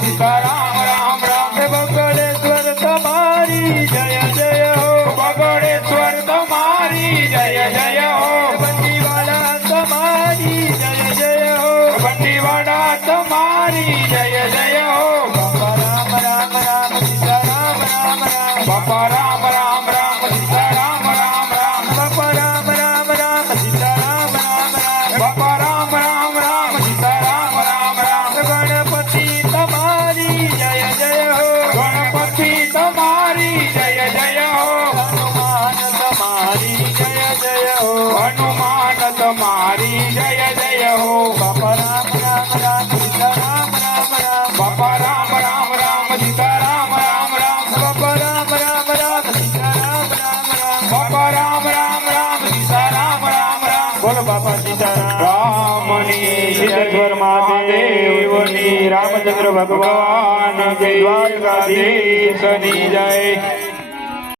સીતારામ રામ રામ હે બગડેશ્વર તમારી જય જય હો બગડેશ્વર તમારી જય જય હો બંદીવાલા તમારી જય જય હો બંડીવાડા તમારી જય જય હો બાપા રામ રામ રામ સીતારામ રામ રામ બાપા રામ ગણપતિ તમારી જય જય હો હનુમાન તમારી જય જય હો હનુમાન તમારી જય જય હો બાપા રામ રામ રામ સીતા રામ રામ બાપા રામ રામ રામ સીતા રામ રામ બાપા રામ રામ રામ સીતા રામ રામ બાપા રામ રામ રામ સીતા રામ રામ બોલો બાપા સીતા રામની સિદ્ધેશ્વર મહાદેવની રામચંદ્ર ભગવાન જય દ્વારકાધીશની જય.